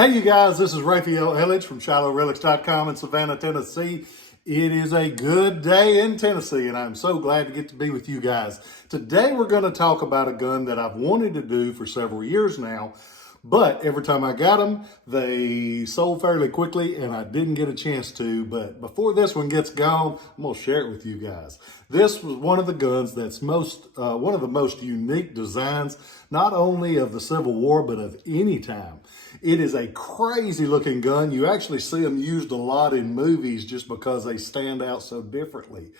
Hey you guys, this is Rafael Eledge from Shiloh in Savannah, Tennessee. It is a good day in Tennessee and I'm so glad to get to be with you guys. Today we're going to talk about a gun that I've wanted to do for several years now, but every time I got them, they sold fairly quickly and I didn't get a chance to. But before this one gets gone, I'm going to share it with you guys. This was one of the guns that's one of the most unique designs, not only of the Civil War, but of any time. It is a crazy looking gun. You actually see them used a lot in movies just because they stand out so differently.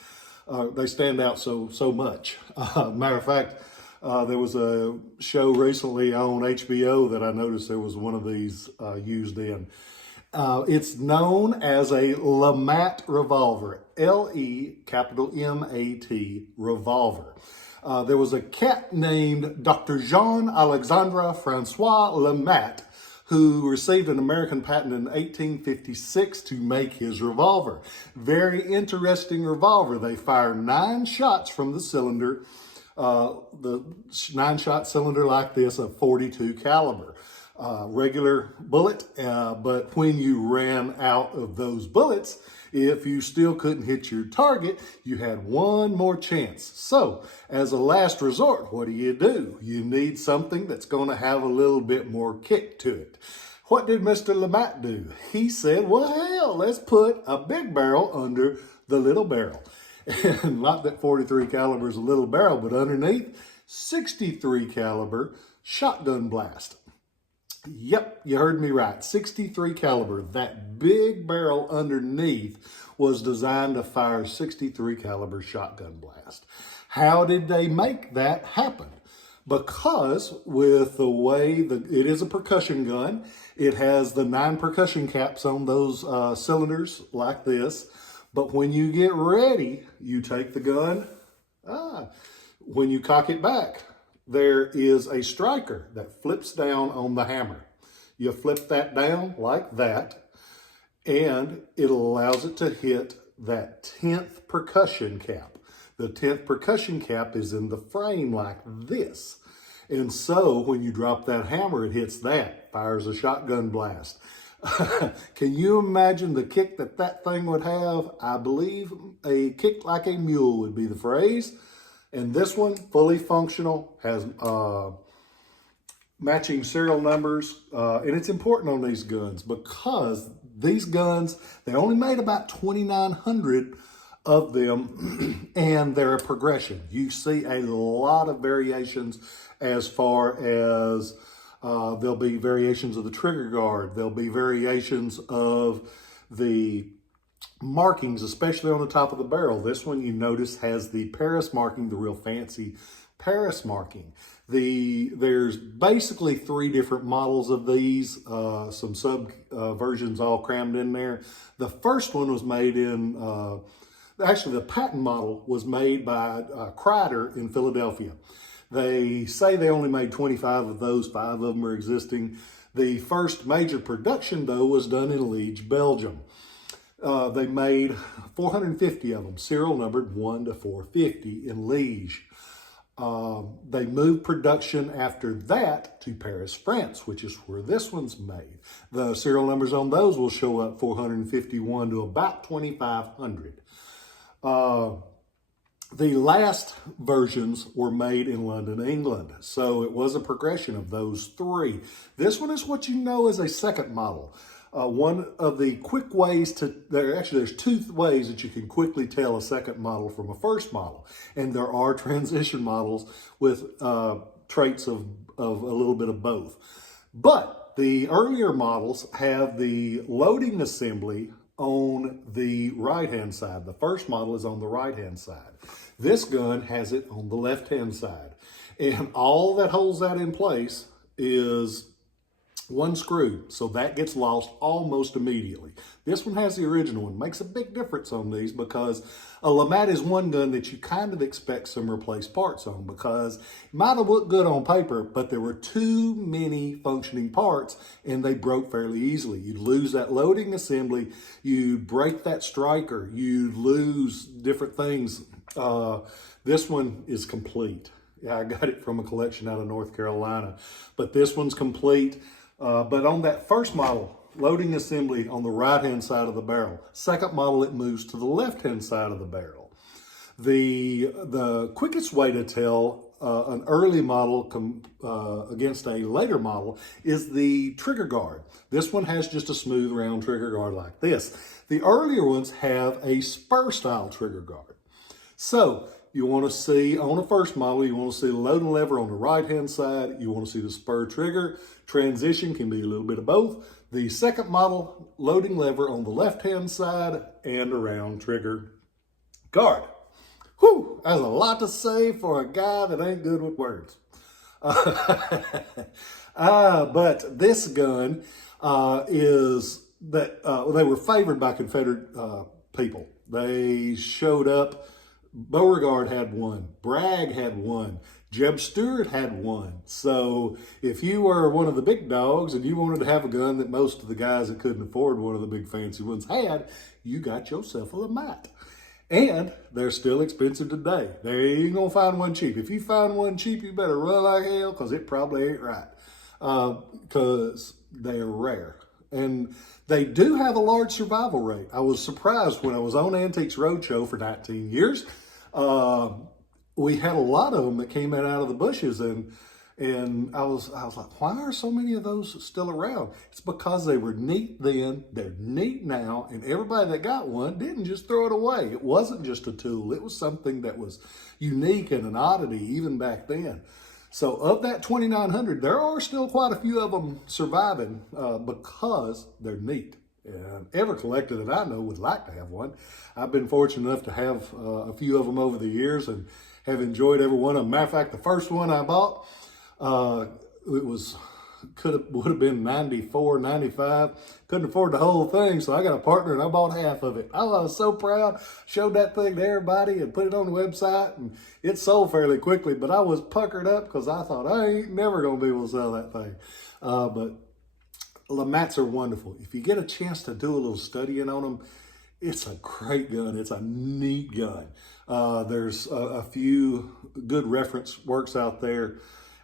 They stand out so much. Matter of fact, there was a show recently on HBO that I noticed there was one of these used in. It's known as a LeMat Revolver, L-E-M-A-T Revolver. There was a cat named Dr. Jean-Alexandre Francois LeMat who received an American patent in 1856 to make his revolver. Very interesting revolver. They fire 9 shots from the cylinder, the 9-shot cylinder like this of .42 caliber. Regular bullet, but when you ran out of those bullets, if you still couldn't hit your target, you had one more chance. So, as a last resort, what do? You need something that's going to have a little bit more kick to it. What did Mr. LeMat do? He said, well, hell, let's put a big barrel under the little barrel. And not that .43 caliber is a little barrel, but underneath, 63 caliber shotgun blast. Yep, you heard me right. 63 caliber. That big barrel underneath was designed to fire 63 caliber shotgun blast. How did they make that happen? Because with the way it is a percussion gun, it has the 9 percussion caps on those cylinders like this. But when you get ready, you take the gun. When you cock it back, there is a striker that flips down on the hammer. You flip that down like that, and it allows it to hit that 10th percussion cap. The 10th percussion cap is in the frame like this. And so when you drop that hammer, it hits that, fires a shotgun blast. Can you imagine the kick that thing would have? I believe a kick like a mule would be the phrase. And this one, fully functional, has matching serial numbers. And it's important on these guns because these guns, they only made about 2,900 of them, and they're a progression. You see a lot of variations as far as there'll be variations of the trigger guard. There'll be variations of the markings, especially on the top of the barrel. This one you notice has the Paris marking, the real fancy Paris marking. There's basically 3 different models of these, some sub versions all crammed in there. The first one was made in, actually the patent model was made by Crider in Philadelphia. They say they only made 25 of those, 5 of them are existing. The first major production though was done in Liege, Belgium. They made 450 of them, serial numbered 1 to 450 in Liege. They moved production after that to Paris, France, which is where this one's made. The serial numbers on those will show up 451 to about 2,500. The last versions were made in London, England. So it was a progression of those 3. This one is what you know as a second model. One of the quick ways there's 2 ways that you can quickly tell a second model from a first model. And there are transition models with traits of a little bit of both. But the earlier models have the loading assembly on the right-hand side. The first model is on the right-hand side. This gun has it on the left-hand side. And all that holds that in place is 1 screw, so that gets lost almost immediately. This one has the original one. Makes a big difference on these because a LeMat is one gun that you kind of expect some replaced parts on because it might have looked good on paper, but there were too many functioning parts and they broke fairly easily. You'd lose that loading assembly, you'd break that striker, you'd lose different things. This one is complete. Yeah, I got it from a collection out of North Carolina, but this one's complete. But on that first model, loading assembly on the right-hand side of the barrel. Second model, it moves to the left-hand side of the barrel. The quickest way to tell an early model against a later model is the trigger guard. This one has just a smooth round trigger guard like this. The earlier ones have a spur style trigger guard. So you want to see on the first model, you want to see the loading lever on the right hand side. You want to see the spur trigger. Transition can be a little bit of both. The second model, loading lever on the left hand side and a round trigger guard. Whew, that's a lot to say for a guy that ain't good with words. But this gun is that they were favored by Confederate people. They showed up. Beauregard had one. Bragg had one. Jeb Stuart had one. So if you were one of the big dogs and you wanted to have a gun that most of the guys that couldn't afford one of the big fancy ones had, you got yourself a LeMat. And they're still expensive today. There you ain't gonna find one cheap. If you find one cheap, you better run like hell, because it probably ain't right. Because they're rare. And they do have a large survival rate. I was surprised when I was on Antiques Roadshow for 19 years. We had a lot of them that came out of the bushes, and I was like, why are so many of those still around? It's because they were neat then, they're neat now, and everybody that got one didn't just throw it away. It wasn't just a tool. It was something that was unique and an oddity even back then. So of that 2,900, there are still quite a few of them surviving because they're neat. And every collector that I know would like to have one. I've been fortunate enough to have a few of them over the years and have enjoyed every one of them. Matter of fact, the first one I bought, would have been 94, 95. Couldn't afford the whole thing, so I got a partner and I bought half of it. I was so proud. Showed that thing to everybody and put it on the website, and it sold fairly quickly, but I was puckered up because I thought I ain't never gonna be able to sell that thing. But LeMats are wonderful. If you get a chance to do a little studying on them, it's a great gun. It's a neat gun. There's a few good reference works out there,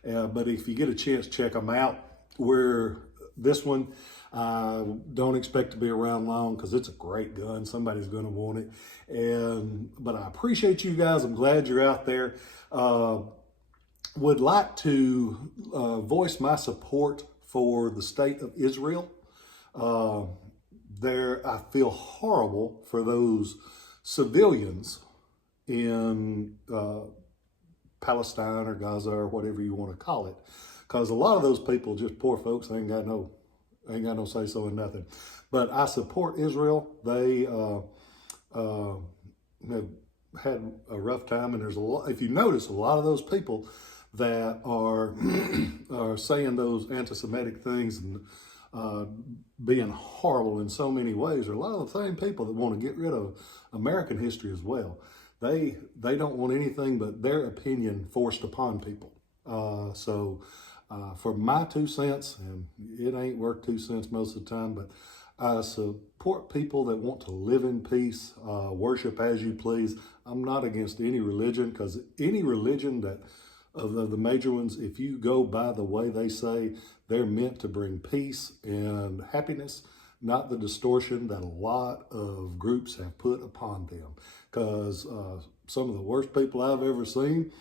but if you get a chance, check them out. Where this one, don't expect to be around long because it's a great gun. Somebody's going to want it. But I appreciate you guys. I'm glad you're out there. Would like to voice my support for the state of Israel. I feel horrible for those civilians in Palestine or Gaza or whatever you want to call it, because a lot of those people, just poor folks, ain't got no say so in nothing. But I support Israel. They have had a rough time, and there's a lot. If you notice, a lot of those people that are saying those anti-Semitic things and being horrible in so many ways are a lot of the same people that want to get rid of American history as well. They don't want anything but their opinion forced upon people. So for my 2 cents, and it ain't worth 2 cents most of the time, but I support people that want to live in peace, worship as you please. I'm not against any religion, because any religion that of the major ones, if you go by the way they say, they're meant to bring peace and happiness, not the distortion that a lot of groups have put upon them. Because some of the worst people I've ever seen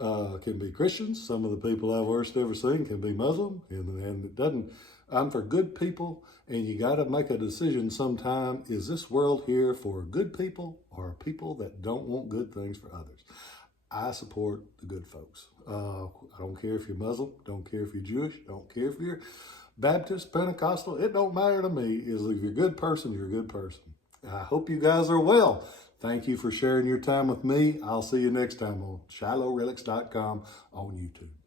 can be Christians. Some of the people I've worst ever seen can be Muslim. And it doesn't, I'm for good people, and you got to make a decision sometime. Is this world here for good people or people that don't want good things for others? I support the good folks. I don't care if you're Muslim, don't care if you're Jewish, don't care if you're Baptist, Pentecostal. It don't matter to me. If you're a good person, you're a good person. I hope you guys are well. Thank you for sharing your time with me. I'll see you next time on ShilohRelics.com on YouTube.